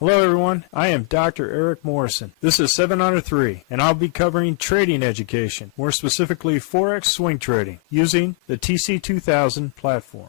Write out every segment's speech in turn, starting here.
Hello everyone, I am Dr. Eric Morrison. This is 7 Under 3, and I'll be covering trading education, more specifically Forex swing trading, using the TC2000 platform.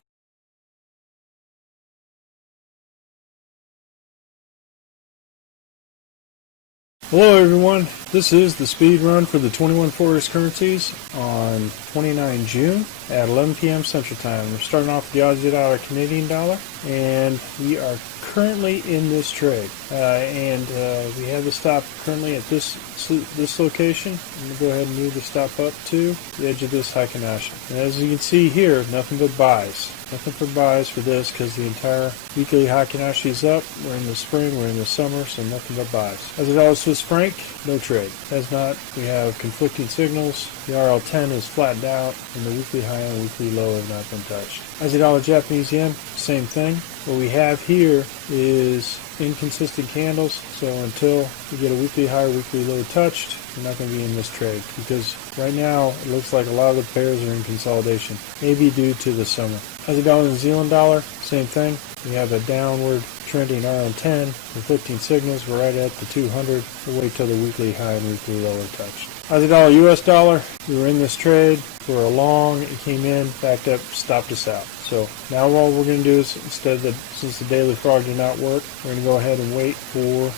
Hello everyone, this is the speed run for the 21 Forex currencies on 29 June at 11 p.m. Central Time. We're starting off with the Aussie dollar, Canadian dollar, and we are currently in this trade. We have the stop currently at this location. I'm going to go ahead and move the stop up to the edge of this Heikinasha. And as you can see here, nothing but buys. Nothing for buys for this because the entire weekly Heikinasha is up. We're in the spring, we're in the summer, so nothing but buys. As it always Swiss franc, no trade. As not, we have conflicting signals. The RL10 is flattened out, and the weekly high and weekly low have not been touched. As the dollar Japanese yen, same thing. What we have here is inconsistent candles, so until we get a weekly high or weekly low touched, we're not going to be in this trade because right now it looks like a lot of the pairs are in consolidation, maybe due to the summer. As a dollar New Zealand dollar, same thing. We have a downward trending RL10, conflicting signals. We're right at the 200. We'll wait till the weekly high and weekly low are touched. As a dollar US dollar, we were in this trade for a long. It came in, backed up, stopped us out. So now what we're going to do is, since the daily frog did not work, we're going to go ahead and wait for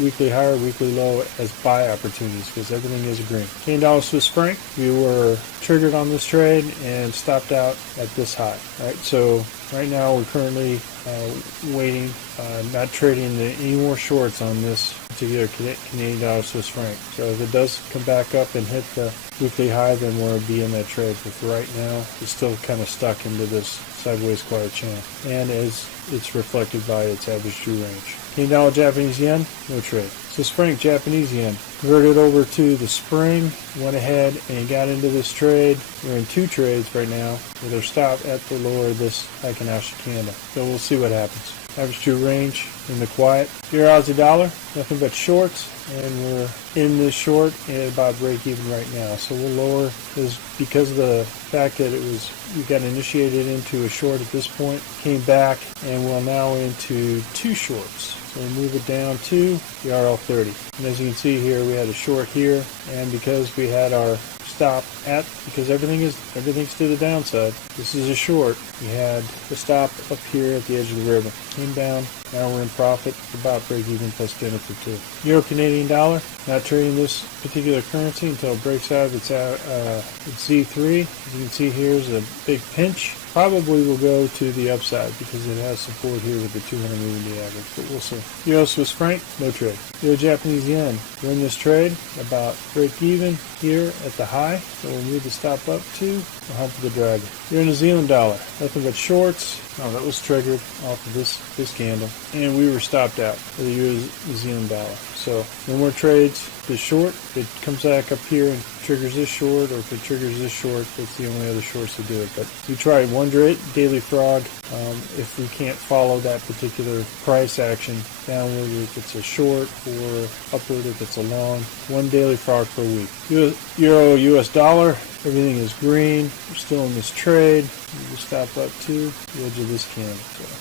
weekly high or weekly low as buy opportunities because everything is green. Canadian dollar Swiss franc, we were triggered on this trade and stopped out at this high. All right, so right now we're currently waiting, not trading any more shorts on this particular Canadian dollar Swiss franc. So if it does come back up and hit the weekly high, then we'll be in that trade. But for right now, it's still kind of stuck into this sideways quiet channel, and as it's reflected by its average true range. Canadian dollar Japanese yen, no trade. Swiss franc Japanese yen converted over to the spring, went ahead and got into this trade. We're in two trades right now with our stop at the lower of this Heikinasha candle. So we'll see what happens. Average true range in the quiet. Here Aussie dollar, nothing but shorts, and we're in this short at about break even right now. So we'll lower this because of the fact that we got initiated into a short at this point, came back, and we're now into two shorts. So we'll move it down to the RL30. And as you can see here, we had a short here, and because we had our stop because everything's to the downside. This is a short. We had the stop up here at the edge of the river. Came down. Now we're in profit. About break even plus dinner for two. Euro Canadian dollar. Not trading this particular currency until it breaks out of its Z3. As you can see, here's a big pinch. Probably will go to the upside because it has support here with the 200 moving day average, but we'll see. Euro Swiss franc, no trade. Euro Japanese yen, we're in this trade about break even here at the high, so we'll move the stop up to the hump of the dragon. Euro New Zealand dollar, nothing but shorts. Oh, that was triggered off of this candle, and we were stopped out for the Euro New Zealand dollar. So no more trades. The short, if it comes back up here and triggers this short, or if it triggers this short, that's the only other shorts to do it. But we tried one daily frog. If we can't follow that particular price action downward, if it's a short, or upward if it's a long, one daily frog per week. Euro US dollar, everything is green. We're still in this trade. We stop up to the edge of this candle,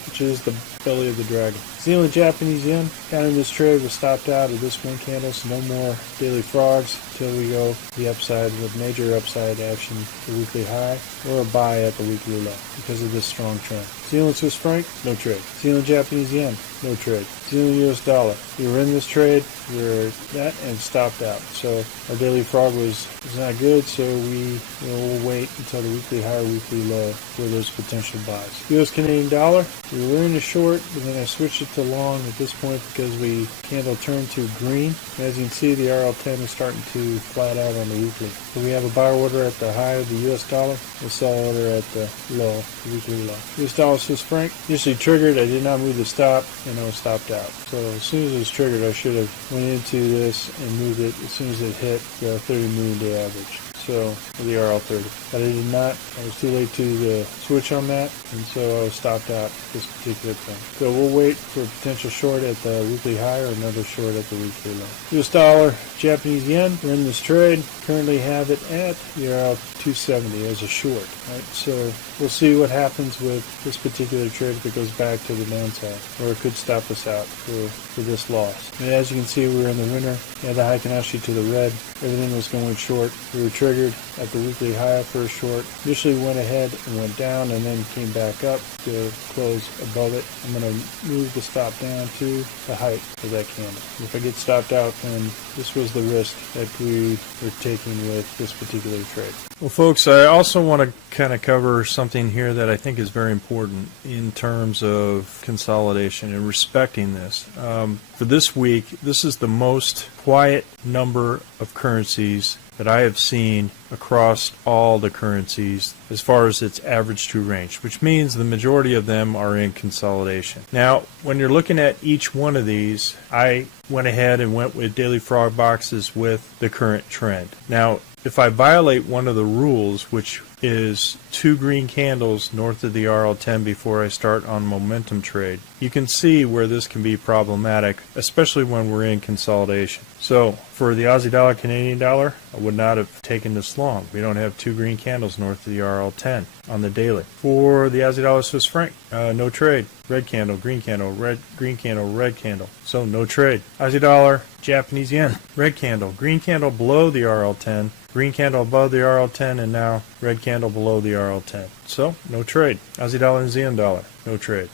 which is the belly of the dragon. Zealand Japanese yen, got in this trade, was stopped out of this one candle, so no more daily frogs until we go the upside with major upside action, the weekly high, or a buy at the weekly low because of this strong trend. Zealand Swiss franc, no trade. Zealand Japanese yen, no trade. Zealand US dollar, we were in this trade, we were that and stopped out. So our daily frog was not good, so we'll wait until the weekly high or weekly low for those potential buys. US Canadian dollar, we were in a short, but then I switched it to long at this point because we candle turned to green. As you can see, the RL10 is starting to flat out on the weekly. So we have a buy order at the high of the US dollar, a sell order at the low, the weekly low. US dollar Swiss franc, initially triggered, I did not move the stop, and I was stopped out. So as soon as it was triggered, I should have went into this and moved it as soon as it hit the 30 moving day average. So for the RL30, but I did not. I was too late to switch on that, and so I was stopped out this particular thing. So we'll wait for a potential short at the weekly high or another short at the weekly low. US dollar, Japanese yen. We're in this trade. Currently have it at the RL270 as a short. Right, so we'll see what happens with this particular trade if it goes back to the downside, or it could stop us out for this loss. And as you can see, we were in the winter. Yeah, the Heikin Ashi to the red. Everything was going short. We were triggered at the weekly high for a short. Initially went ahead and went down, and then came back up to close above it. I'm going to move the stop down to the height of that candle. If I get stopped out, then this was the risk that we were taking with this particular trade. Well, folks, I also want to kind of cover something here that I think is very important in terms of consolidation and respecting this. For this week, this is the most quiet number of currencies that I have seen across all the currencies as far as its average true range, which means the majority of them are in consolidation. Now, when you're looking at each one of these, I went ahead and went with daily frog boxes with the current trend. Now, if I violate one of the rules, which is 2 green candles north of the RL10 before I start on momentum trade, you can see where this can be problematic, especially when we're in consolidation. So for the Aussie dollar, Canadian dollar, I would not have taken this long. We don't have 2 green candles north of the RL10 on the daily. For the Aussie dollar, Swiss franc, no trade. Red candle, green candle, red, green candle, red candle. So no trade. Aussie dollar, Japanese yen, red candle, green candle below the RL10, green candle above the RL10, and now red candle below the RL10. So no trade. Aussie dollar, New Zealand dollar, no trade.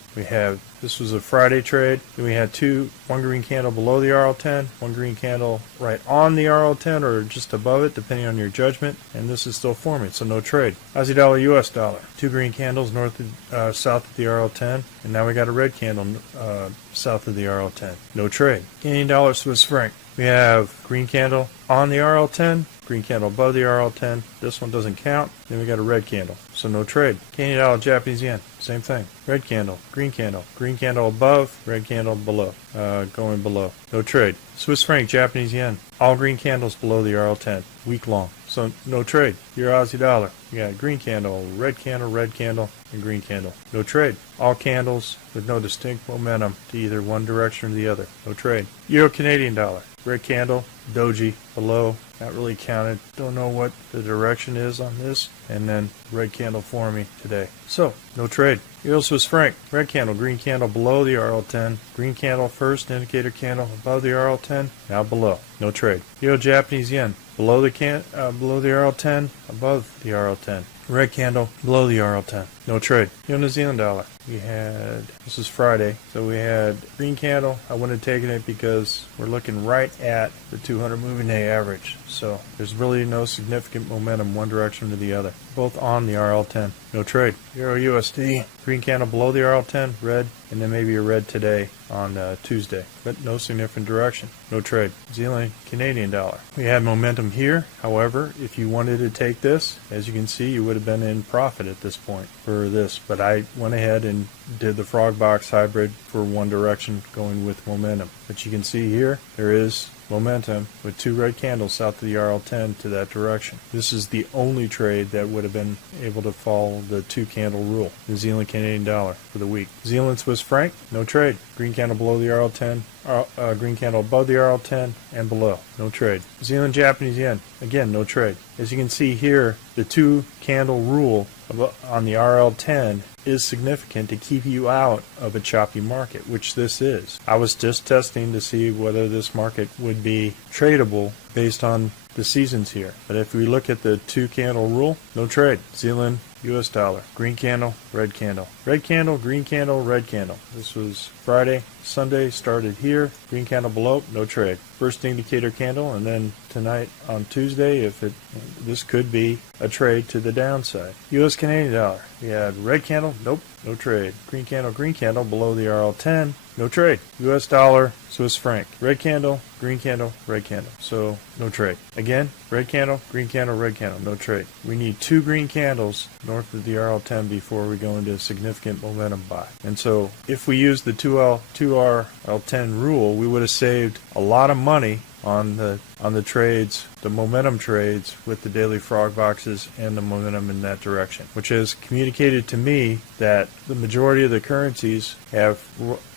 This was a Friday trade. Then we had one green candle below the RL10, one green candle right on the RL10 or just above it, depending on your judgment. And this is still forming, so no trade. Aussie dollar, US dollar, 2 green candles south of the RL10, and now we got a red candle south of the RL10. No trade. Canadian dollar, Swiss franc. We have green candle on the RL10, green candle above the RL10. This one doesn't count. Then we got a red candle, so no trade. Canadian dollar, Japanese yen, same thing. Red candle above, red candle below, going below. No trade. Swiss franc, Japanese yen, all green candles below the RL10, week long. So no trade. Your Aussie dollar, you got green candle, red candle, and green candle. No trade. All candles with no distinct momentum to either one direction or the other. No trade. Euro Canadian dollar, red candle, doji below, not really counted. Don't know what the direction is on this. And then red candle forming today. So no trade. Euro Swiss franc, red candle, green candle below the RL10, green candle first, indicator candle above the RL10, now below. No trade. Euro Japanese yen, below the RL10, above the RL10. Red candle below the RL10. No trade. Euro New Zealand dollar. This is Friday, so we had green candle. I wouldn't have taken it because we're looking right at the 200 moving day average. So there's really no significant momentum one direction to the other. Both on the RL10. No trade. Euro USD. Green candle below the RL10, red, and then maybe a red today on Tuesday. But no significant direction. No trade. New Zealand Canadian dollar. We had momentum here. However, if you wanted to take this, as you can see, you would have been in profit at this point for this. But I went ahead and did the frog box hybrid for one direction going with momentum. But you can see here, there is momentum with 2 red candles south of the RL10 to that direction. This is the only trade that would have been able to follow the 2 candle rule. New Zealand Canadian dollar for the week. New Zealand Swiss franc, no trade. Green candle below the RL10, green candle above the RL10 and below. No trade. New Zealand Japanese yen, again no trade. As you can see here, the 2 candle rule on the RL10 is significant to keep you out of a choppy market, which this is. I was just testing to see whether this market would be tradable based on the seasons here. But if we look at the 2 candle rule, no trade. Zealand US dollar, green candle, red candle. Red candle, green candle, red candle. This was Friday. Sunday started here. Green candle below, no trade. First indicator candle, and then tonight on Tuesday, this could be a trade to the downside. US Canadian dollar. We had red candle, nope, no trade. Green candle below the RL10, no trade. US dollar, Swiss franc. Red candle, green candle, red candle. So no trade. Again, red candle, red candle, no trade. We need 2 green candles north of the RL10 before we go into a significant momentum buy. And so if we use the 2RL10 rule, we would have saved a lot of money on the trades, the momentum trades with the daily frog boxes and the momentum in that direction, which has communicated to me that the majority of the currencies have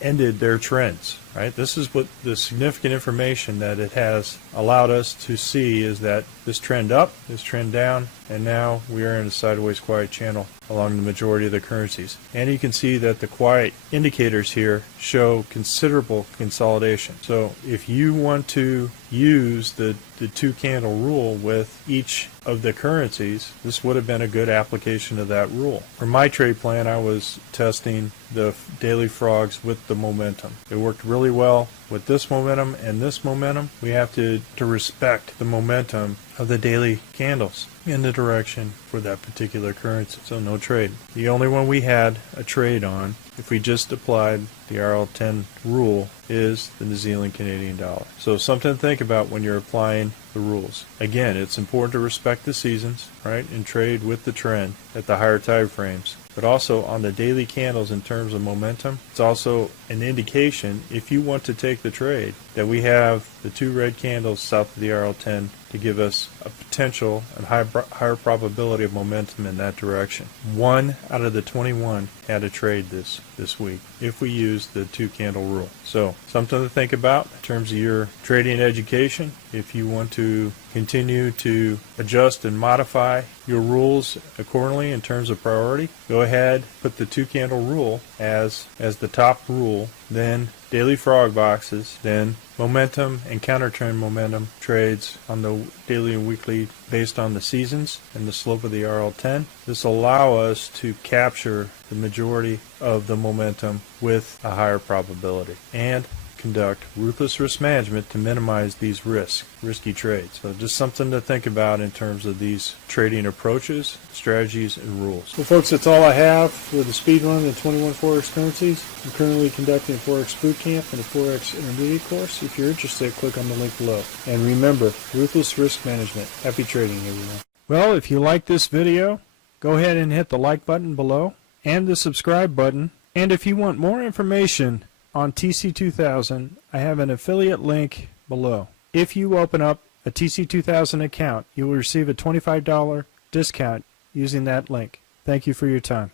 ended their trends. Right? This is what the significant information that it has allowed us to see, is that this trend up, this trend down, and now we are in a sideways quiet channel along the majority of the currencies. And you can see that the quiet indicators here show considerable consolidation. So if you want to use the two candle rule with each of the currencies, this would have been a good application of that rule. For my trade plan, I was testing the daily frogs with the momentum. It worked really well with this momentum and this momentum. We have to respect the momentum of the daily candles in the direction for that particular currency. So no trade. The only one we had a trade on, if we just applied the RL10 rule, is the New Zealand Canadian dollar. So something to think about when you're applying the rules. Again, it's important to respect the seasons, right, and trade with the trend at the higher time frames. But also on the daily candles in terms of momentum, it's also an indication, if you want to take the trade, that we have the two red candles south of the RL10 to give us a potential and higher probability of momentum in that direction. 1 out of the 21 had a trade this week if we use the two candle rule. So something to think about in terms of your trading education. If you want to continue to adjust and modify your rules accordingly in terms of priority, go ahead, put the two candle rule as the top rule, then daily frog boxes, then momentum and counter trend momentum trades on the daily and weekly based on the seasons and the slope of the RL10. This will allow us to capture the majority of the momentum with a higher probability and conduct ruthless risk management to minimize these risky trades. So just something to think about in terms of these trading approaches, strategies, and rules. Well, folks, that's all I have for the speed run in 21 Forex currencies. I'm currently conducting a Forex boot camp and a Forex intermediate course. If you're interested, click on the link below. And remember, ruthless risk management. Happy trading, everyone. Well, if you like this video, go ahead and hit the like button below and the subscribe button. And if you want more information on TC2000, I have an affiliate link below. If you open up a TC2000 account, you will receive a $25 discount using that link. Thank you for your time.